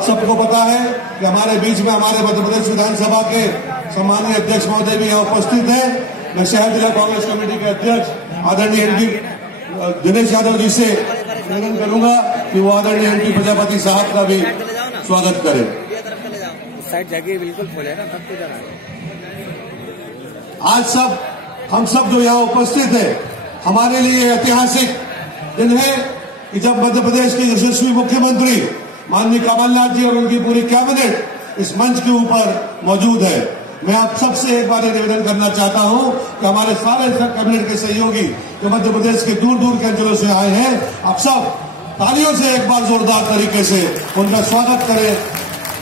आप सबको पता है कि हमारे बीच में हमारे मध्य प्रदेश विधानसभा के सम्मानीय अध्यक्ष महोदय भी यहाँ उपस्थित है। मैं शहर जिला कांग्रेस कमेटी के अध्यक्ष आदरणीय एमपी दिनेश यादव जी से निवेदन करूंगा कि वो आदरणीय एमपी प्रजापति साहब का भी स्वागत करें। साइड जगह बिल्कुल खोले ना तब तो जा रहा है। आज हम सब जो यहाँ उपस्थित है, हमारे लिए ऐतिहासिक दिन है कि जब मध्य प्रदेश के यशस्वी मुख्यमंत्री माननीय कमलनाथ जी और उनकी पूरी कैबिनेट इस मंच के ऊपर मौजूद है। मैं आप सबसे एक बार निवेदन करना चाहता हूं कि हमारे सारे कैबिनेट के सहयोगी जो मध्य प्रदेश के दूर दूर के अंचलों से आए हैं, आप सब तालियों से एक बार जोरदार तरीके से उनका स्वागत करें,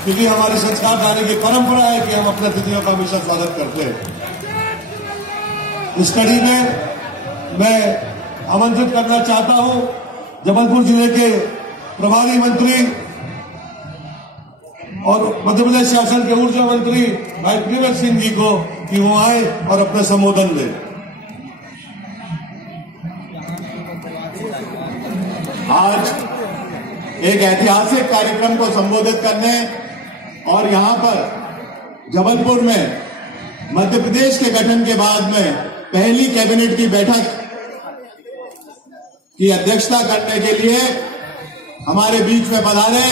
क्योंकि हमारी संस्कार लाने की परंपरा है कि हम अपने अतिथियों का हमेशा स्वागत करते हैं। इस कड़ी में मैं आमंत्रित करना चाहता हूं जबलपुर जिले के प्रभारी मंत्री और मध्य प्रदेश शासन के ऊर्जा मंत्री भाई प्रियव्रत सिंह जी को कि वो आए और अपना संबोधन दें। आज एक ऐतिहासिक कार्यक्रम को संबोधित करने और यहां पर जबलपुर में मध्य प्रदेश के गठन के बाद में पहली कैबिनेट की बैठक की अध्यक्षता करने के लिए हमारे बीच में पधारे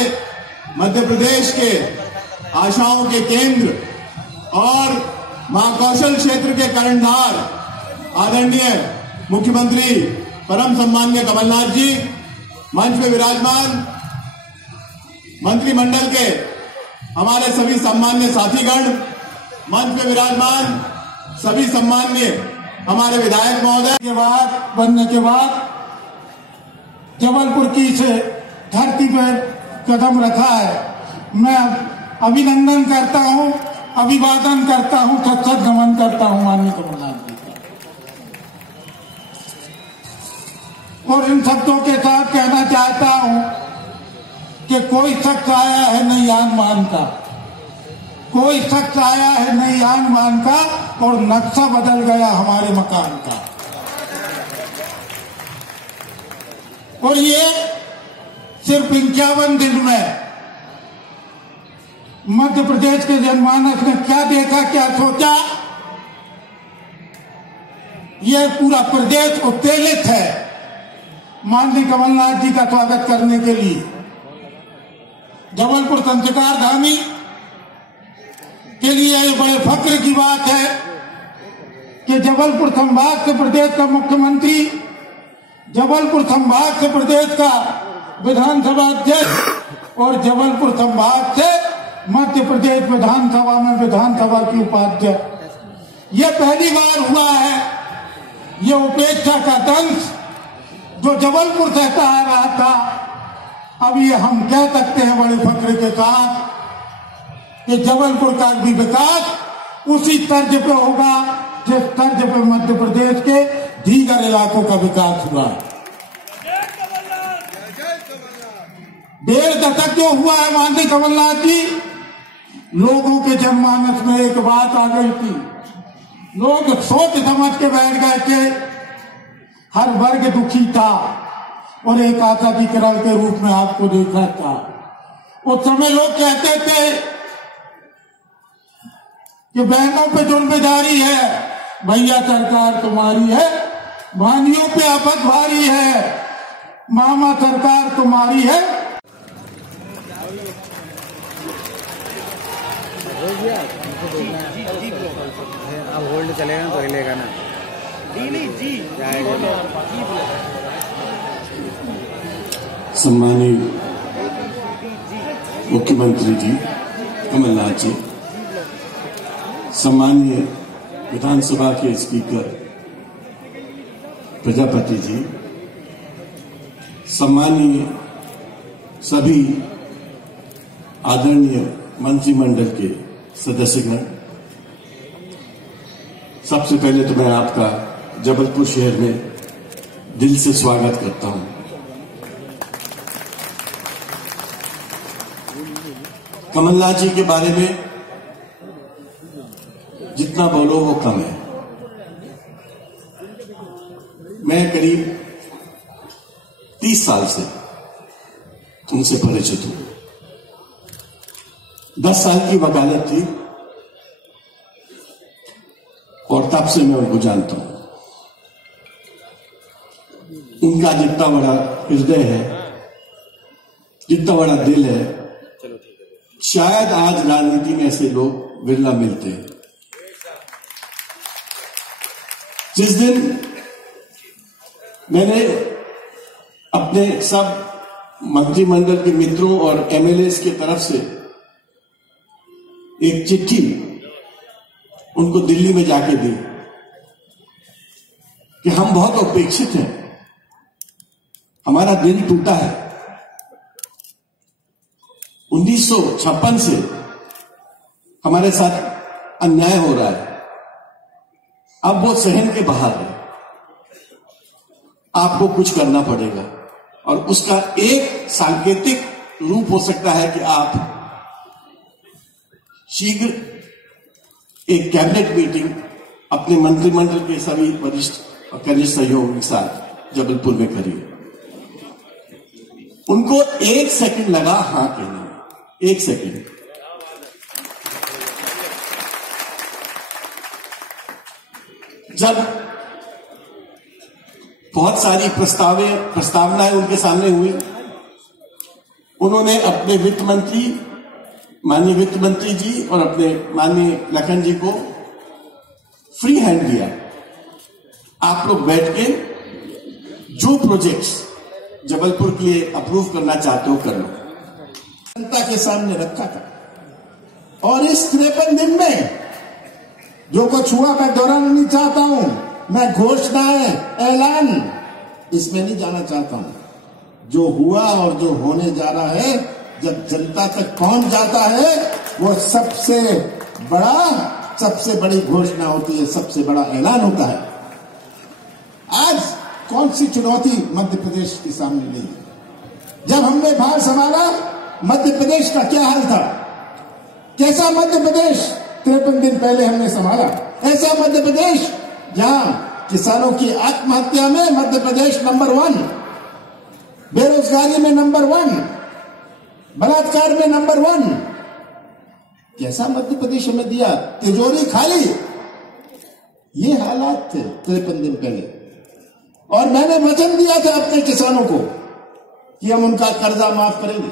मध्य प्रदेश के आशाओं के केंद्र और महाकौशल क्षेत्र के कर्णधार आदरणीय मुख्यमंत्री परम सम्माननीय कमलनाथ जी, मंच में विराजमान मंत्रिमंडल के हमारे सभी सम्मान्य साथीगण, मंच में विराजमान सभी सम्मान्य हमारे विधायक महोदय के बाद बनने के बाद जबलपुर की इस धरती पर कदम रखा है। मैं अभिनंदन करता हूं, अभिवादन करता हूं, सत्सत नमन करता हूं माननीय कमलनाथ जी का। और इन शब्दों के साथ कहना चाहता हूं कि कोई शख्स आया है नई आन-बान का, कोई शख्स आया है नई आन-बान का और नक्शा बदल गया हमारे मकान का। और ये सिर्फ 51 दिन में मध्य प्रदेश के जनमानस ने क्या देखा, क्या सोचा, यह पूरा प्रदेश उत्तेजित है माननीय कमलनाथ जी का स्वागत करने के लिए। जबलपुर संस्कार धामी के लिए ये बड़े फक्र की बात है कि जबलपुर संभाग से प्रदेश का मुख्यमंत्री, जबलपुर संभाग से प्रदेश का विधानसभा अध्यक्ष और जबलपुर संभाग से मध्य प्रदेश विधानसभा में विधानसभा की उपाध्यक्ष। ये पहली बार हुआ है। ये उपेक्षा का दंश जो जबलपुर सहता आ रहा था, अब ये हम कह सकते हैं बड़े फक्र के साथ कि जबलपुर का भी विकास उसी तर्ज पे होगा जिस तर्ज पे मध्य प्रदेश के दीगर इलाकों का विकास हुआ। 1.5 दशक जो हुआ है माननीय कमलनाथ जी, लोगों के जनमानस में एक बात आ गई थी। लोग सोच समझ के बैठ गए थे, हर वर्ग दुखी था और एक आशा की किरण के रूप में आपको देखा था। उस समय लोग कहते थे कि बहनों पे जुर्मदारी है, भैया सरकार तुम्हारी है, भाइयों पे आफत भारी है, मामा सरकार तुम्हारी है। अब होल्ड चलेगा ना तो हिलेगा ना। सम्मानित मुख्यमंत्री जी कमलनाथ जी, सम्मानीय विधानसभा के स्पीकर प्रजापति जी, सम्मानीय सभी आदरणीय मंत्रिमंडल के सदस्यगण, सबसे पहले तो मैं आपका जबलपुर शहर में दिल से स्वागत करता हूं। कमलनाथ जी के बारे में जितना बोलो वो कम है। मैं करीब 30 साल से तुमसे परिचित हूं। 10 साल की वकालत थी और तब से मैं उनको जानता हूं। उनका जितना बड़ा हृदय है, जितना बड़ा दिल है, शायद आज राजनीति में ऐसे लोग विरला मिलते हैं। जिस दिन मैंने अपने सब मंत्रिमंडल के मित्रों और एमएलएस की तरफ से एक चिट्ठी उनको दिल्ली में जाके दी कि हम बहुत उपेक्षित हैं, हमारा दिल टूटा है, 1956 से हमारे साथ अन्याय हो रहा है, अब वो सहन के बाहर है, आपको कुछ करना पड़ेगा। और उसका एक सांकेतिक रूप हो सकता है कि आप शीघ्र एक कैबिनेट मीटिंग अपने मंत्रिमंडल के सभी वरिष्ठ और कनिष्ठ सहयोगियों के साथ जबलपुर में करिए। उनको 1 सेकंड लगा हां कहने में, 1 सेकंड। जब बहुत सारी प्रस्तावनाएं उनके सामने हुई, उन्होंने अपने वित्त मंत्री, माननीय वित्त मंत्री जी और अपने माननीय लखन जी को फ्री हैंड दिया, आप लोग बैठ के जो प्रोजेक्ट्स जबलपुर के लिए अप्रूव करना चाहते हो कर लो। जनता के सामने रखा था और इस 53 दिन में जो कुछ हुआ मैं दोहराना नहीं चाहता हूं, मैं घोषणाएं, ऐलान इसमें नहीं जाना चाहता हूं। जो हुआ और जो होने जा रहा है, जब जनता तक पहुंच जाता है, वो सबसे बड़ी घोषणा होती है, सबसे बड़ा ऐलान होता है। आज कौन सी चुनौती मध्य प्रदेश के सामने नहीं है? जब हमने भार संभाला, मध्य प्रदेश का क्या हाल था? कैसा मध्य प्रदेश 53 दिन पहले हमने संभाला? ऐसा मध्य प्रदेश जहां किसानों की आत्महत्या में मध्य प्रदेश नंबर 1, बेरोजगारी में नंबर 1, बलात्कार में नंबर 1। कैसा मध्य प्रदेश हमें दिया? तिजोरी खाली। ये हालात थे 53 दिन पहले। और मैंने वचन दिया था अपने किसानों को कि हम उनका कर्जा माफ करेंगे।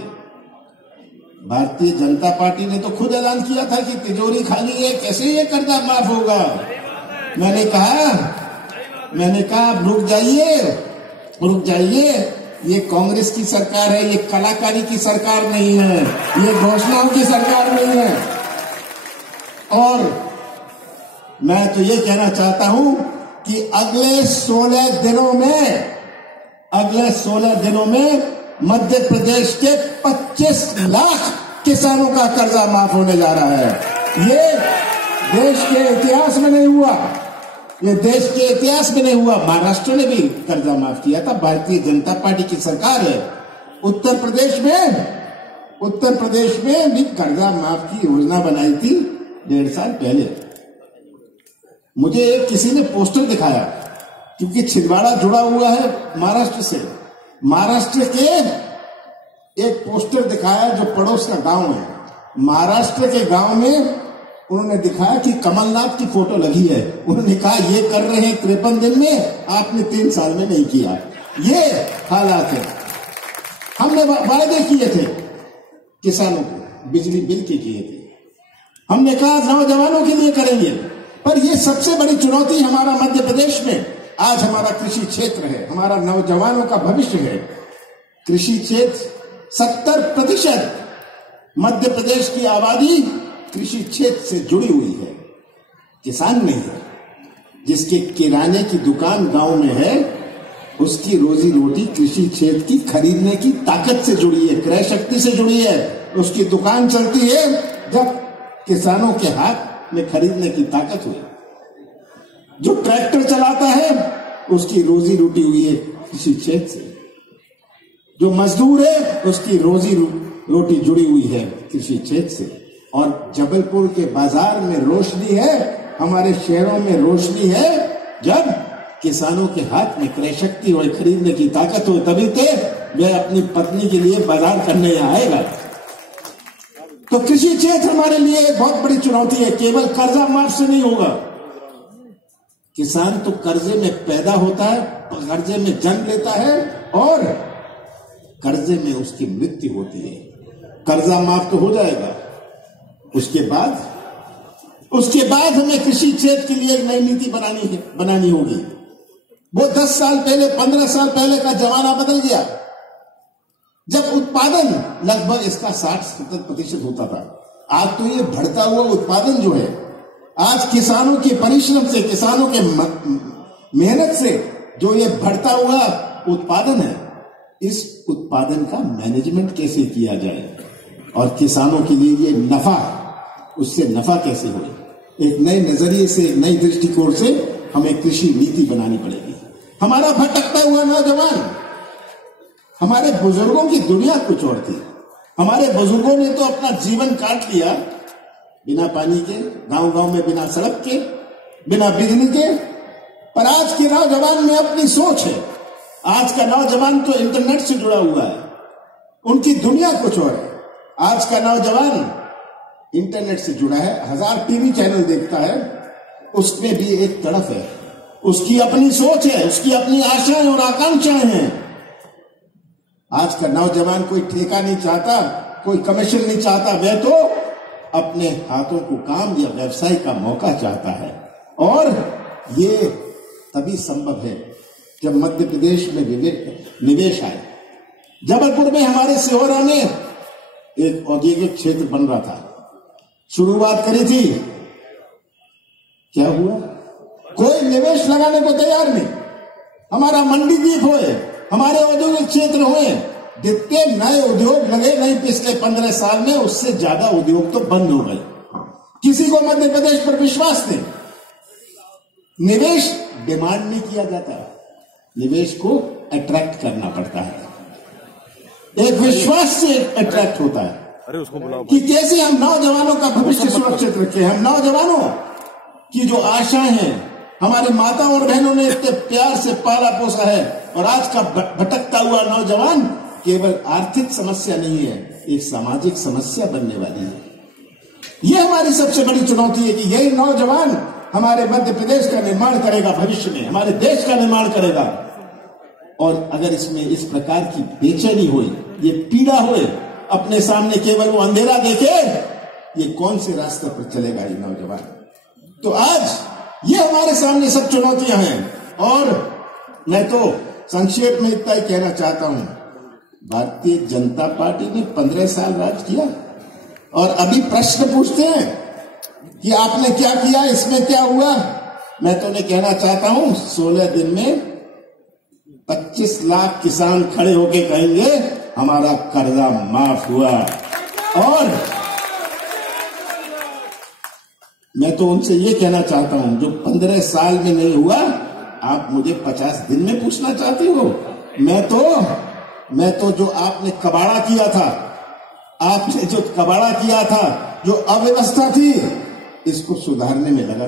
भारतीय जनता पार्टी ने तो खुद ऐलान किया था कि तिजोरी खाली है, कैसे ये कर्जा माफ होगा? मैंने कहा रुक जाइए, ये कांग्रेस की सरकार है, ये कलाकारी की सरकार नहीं है, ये घोषणाओं की सरकार नहीं है। और मैं तो ये कहना चाहता हूं कि अगले 16 दिनों में मध्य प्रदेश के 25 लाख किसानों का कर्जा माफ होने जा रहा है। ये देश के इतिहास में नहीं हुआ, महाराष्ट्र ने भी कर्जा माफ किया था, भारतीय जनता पार्टी की सरकार है। उत्तर प्रदेश में भी कर्जा माफ की योजना बनाई थी 1.5 साल पहले। मुझे किसी ने पोस्टर दिखाया, क्योंकि छिंदवाड़ा जुड़ा हुआ है महाराष्ट्र से। महाराष्ट्र के एक पोस्टर दिखाया जो पड़ोस का गांव है। महाराष्ट्र के गांव में उन्होंने दिखाया कि कमलनाथ की फोटो लगी है। उन्होंने कहा ये कर रहे हैं 53 दिन में, आपने 3 साल में नहीं किया। ये हालात है। हमने वायदे किए थे किसानों को, बिजली बिल के किए थे। हमने कहा नौजवानों के लिए करेंगे, पर ये सबसे बड़ी चुनौती हमारा मध्य प्रदेश में आज हमारा कृषि क्षेत्र है, हमारा नौजवानों का भविष्य है। कृषि क्षेत्र 70% मध्य प्रदेश की आबादी कृषि क्षेत्र से जुड़ी हुई है, किसान नहीं है। जिसके किराने की दुकान गांव में है, उसकी रोजी रोटी कृषि क्षेत्र की खरीदने की ताकत से जुड़ी है, क्रय शक्ति से जुड़ी है। उसकी दुकान चलती है जब किसानों के हाथ में खरीदने की ताकत हुई। जो ट्रैक्टर चलाता है उसकी रोजी रोटी हुई है कृषि क्षेत्र से। जो मजदूर है उसकी रोजी रोटी जुड़ी हुई है कृषि क्षेत्र से। और जबलपुर के बाजार में रोशनी है, हमारे शहरों में रोशनी है जब किसानों के हाथ में क्रय शक्ति और खरीदने की ताकत हो, तभी तो वह अपनी पत्नी के लिए बाजार करने आएगा। तो कृषि क्षेत्र हमारे लिए एक बहुत बड़ी चुनौती है। केवल कर्जा माफ से नहीं होगा। किसान तो कर्जे में पैदा होता है, कर्जे में जन्म लेता है और कर्जे में उसकी मृत्यु होती है। कर्जा माफ तो हो जाएगा, उसके बाद हमें कृषि क्षेत्र के लिए एक नई नीति बनानी होगी। वो 10 साल पहले, 15 साल पहले का जमाना बदल गया, जब उत्पादन लगभग इसका 60-70% होता था। आज तो ये बढ़ता हुआ उत्पादन जो है, आज किसानों के परिश्रम से, किसानों के मेहनत से जो ये बढ़ता हुआ उत्पादन है, इस उत्पादन का मैनेजमेंट कैसे किया जाए और किसानों के लिए ये नफा, उससे नफा कैसे हो, एक नए नजरिए से, एक नई दृष्टिकोण से हमें कृषि नीति बनानी पड़ेगी। हमारा भटकता हुआ नौजवान, हमारे बुजुर्गों की दुनिया कुछ और थी। हमारे बुजुर्गों ने तो अपना जीवन काट लिया बिना पानी के, गांव-गांव में बिना सड़क के, बिना बिजली के। पर आज के नौजवान में अपनी सोच है। आज का नौजवान तो इंटरनेट से जुड़ा हुआ है, उनकी दुनिया कुछ और है। आज का नौजवान इंटरनेट से जुड़ा है, 1000 टीवी चैनल देखता है, उसमें भी एक तड़फ है, उसकी अपनी सोच है, उसकी अपनी आशाएं और आकांक्षाएं हैं। आज का नौजवान कोई ठेका नहीं चाहता, कोई कमीशन नहीं चाहता, वह तो अपने हाथों को काम या व्यवसाय का मौका चाहता है। और ये तभी संभव है जब मध्य प्रदेश में निवेश आए। जबलपुर में हमारे सिहोरा में एक औद्योगिक क्षेत्र बन रहा था, शुरुआत करी थी, क्या हुआ? कोई निवेश लगाने को तैयार नहीं। हमारा मंडी द्वीप हुए, हमारे औद्योगिक क्षेत्र हुए, जितने नए उद्योग लगे नहीं पिछले 15 साल में, उससे ज्यादा उद्योग तो बंद हो गए। किसी को मध्य प्रदेश पर विश्वास नहीं। निवेश डिमांड नहीं किया जाता, निवेश को अट्रैक्ट करना पड़ता है। एक विश्वास से अट्रैक्ट होता है कि कैसे हम नौजवानों का भविष्य सुरक्षित रखें। हम नौजवानों की जो आशाएं हैं, हमारी माता और बहनों ने इतने प्यार से पाला पोसा है, और आज का भटकता हुआ नौजवान केवल आर्थिक समस्या नहीं है, एक सामाजिक समस्या बनने वाली है। यह हमारी सबसे बड़ी चुनौती है कि यही नौजवान हमारे मध्य प्रदेश का निर्माण करेगा, भविष्य में हमारे देश का निर्माण करेगा। और अगर इसमें इस प्रकार की बेचैनी हुई, ये पीड़ा हुई, अपने सामने केवल वो अंधेरा देखे, ये कौन से रास्ते पर चलेगा ये नौजवान? तो आज ये हमारे सामने सब चुनौतियां हैं। और मैं तो संक्षेप में इतना ही कहना चाहता हूं, भारतीय जनता पार्टी ने 15 साल राज किया, और अभी प्रश्न पूछते हैं कि आपने क्या किया, इसमें क्या हुआ। मैं तो उन्हें कहना चाहता हूं, 16 दिन में 25 लाख किसान खड़े होकर कहेंगे हमारा कर्जा माफ हुआ। और मैं तो उनसे ये कहना चाहता हूं, जो 15 साल में नहीं हुआ, आप मुझे 50 दिन में पूछना चाहते हो? मैं तो जो आपने कबाड़ा किया था, आपने जो कबाड़ा किया था, जो अव्यवस्था थी, इसको सुधारने में लगा।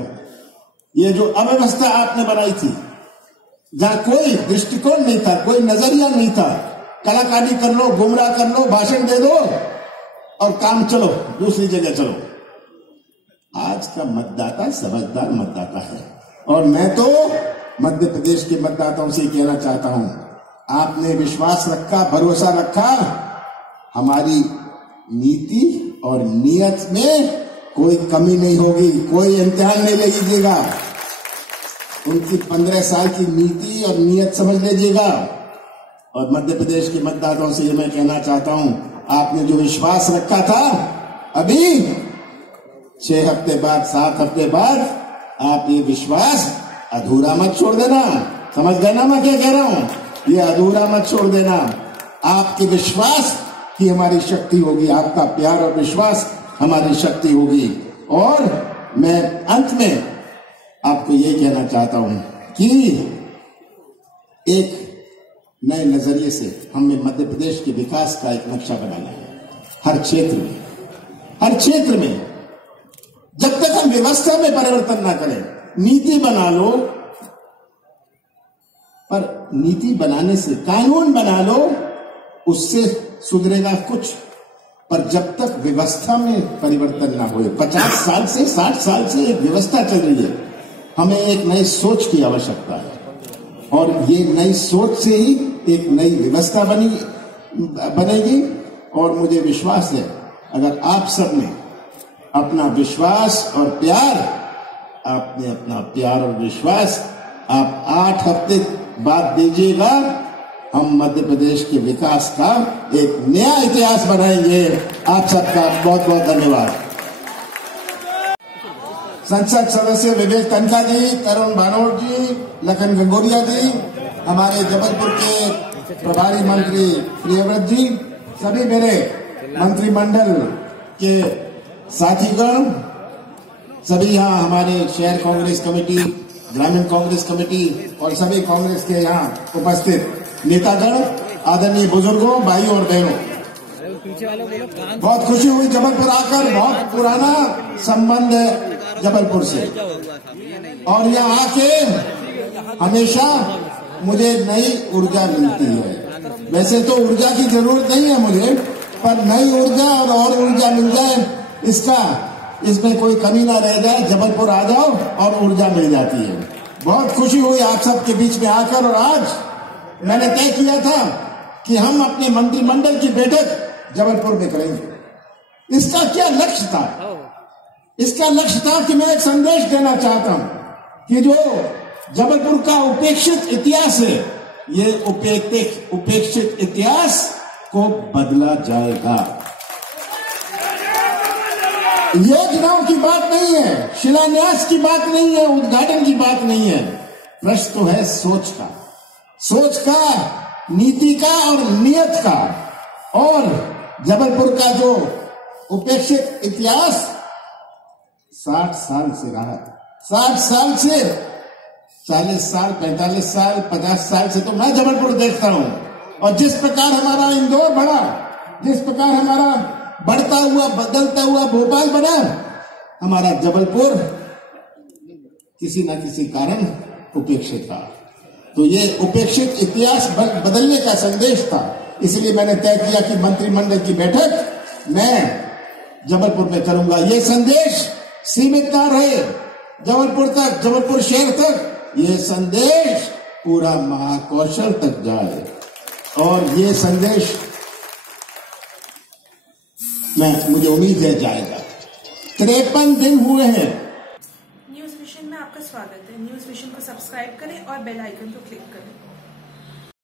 ये जो अव्यवस्था आपने बनाई थी, जहां कोई दृष्टिकोण नहीं था, कोई नजरिया नहीं था, कलाकारी कर लो, गुमराह कर लो, भाषण दे दो और काम चलो, दूसरी जगह चलो। आज का मतदाता समझदार मतदाता है, और मैं तो मध्य प्रदेश के मतदाताओं से कहना चाहता हूं, आपने विश्वास रखा, भरोसा रखा, हमारी नीति और नियत में कोई कमी नहीं होगी, कोई इम्तिहान नहीं ले लीजिएगा। उनकी 15 साल की नीति और नियत समझ लीजिएगा। और मध्य प्रदेश के मतदाताओं से मैं कहना चाहता हूं, आपने जो विश्वास रखा था, अभी 6 हफ्ते बाद, 7 हफ्ते बाद आप ये विश्वास अधूरा मत छोड़ देना। समझ गए ना मैं क्या कह रहा हूं? ये अधूरा मत छोड़ देना। आपके विश्वास ही हमारी शक्ति होगी, आपका प्यार और विश्वास हमारी शक्ति होगी। और मैं अंत में आपको ये कहना चाहता हूं कि एक नए नजरिए से हमें मध्य प्रदेश के विकास का एक नक्शा बनाना है। हर क्षेत्र में जब तक हम व्यवस्था में परिवर्तन ना करें, नीति बना लो, पर नीति बनाने से, कानून बना लो, उससे सुधरेगा कुछ, पर जब तक व्यवस्था में परिवर्तन ना हो, 50 साल से 60 साल से एक व्यवस्था चल रही है, हमें एक नई सोच की आवश्यकता है और ये नई सोच से ही एक नई व्यवस्था बनेगी। और मुझे विश्वास है अगर आप सब ने अपना विश्वास और प्यार, आपने अपना प्यार और विश्वास आप 8 हफ्ते बाद दीजिएगा, हम मध्य प्रदेश के विकास का एक नया इतिहास बनाएंगे। आप सबका बहुत बहुत धन्यवाद। संसद सदस्य विवेक तनखा जी, तरुण भानोट जी, लखन गंगोरिया जी, हमारे जबलपुर के प्रभारी मंत्री प्रियव्रत जी, सभी मेरे मंत्रिमंडल के साथीगण, सभी यहाँ हमारे शहर कांग्रेस कमेटी, ग्रामीण कांग्रेस कमेटी और सभी कांग्रेस के यहाँ उपस्थित नेतागण, आदरणीय बुजुर्गों, भाइयों और बहनों, बहुत खुशी हुई जबलपुर आकर। बहुत पुराना संबंध है जबलपुर से और यहाँ आके हमेशा मुझे नई ऊर्जा मिलती है। वैसे तो ऊर्जा की जरूरत नहीं है मुझे, पर नई ऊर्जा और ऊर्जा मिल जाए, इसमें कोई कमी ना रह जाए। जबलपुर आ जाओ और ऊर्जा मिल जाती है। बहुत खुशी हुई आप सबके बीच में आकर। और आज मैंने तय किया था कि हम अपने मंत्रिमंडल की बैठक जबलपुर में करेंगे। इसका क्या लक्ष्य था? इसका लक्ष्य था कि मैं एक संदेश देना चाहता हूं कि जो जबलपुर का उपेक्षित इतिहास है, ये उपेक्षित इतिहास को बदला जाएगा। योजनाओं की बात नहीं है, शिलान्यास की बात नहीं है, उद्घाटन की बात नहीं है। प्रश्न तो है सोच का, नीति का और नियत का। और जबलपुर का जो उपेक्षित इतिहास 60 साल से रहा, 60 साल से 40 साल, 45 साल, 50 साल से तो मैं जबलपुर देखता हूं। और जिस प्रकार हमारा इंदौर बढ़ा, जिस प्रकार हमारा बढ़ता हुआ बदलता हुआ भोपाल बना, हमारा जबलपुर किसी न किसी कारण उपेक्षित था। तो ये उपेक्षित इतिहास बदलने का संदेश था। इसलिए मैंने तय किया कि मंत्रिमंडल की बैठक मैं जबलपुर में करूंगा। ये संदेश सीमित ना रहे जबलपुर तक, जबलपुर शहर तक, ये संदेश पूरा महाकौशल तक जाए। और ये संदेश मुझे उम्मीद है जाएगा। 53 दिन हुए हैं। न्यूज विजन में आपका स्वागत है। न्यूज विजन को सब्सक्राइब करें और बेल आइकन को क्लिक करें।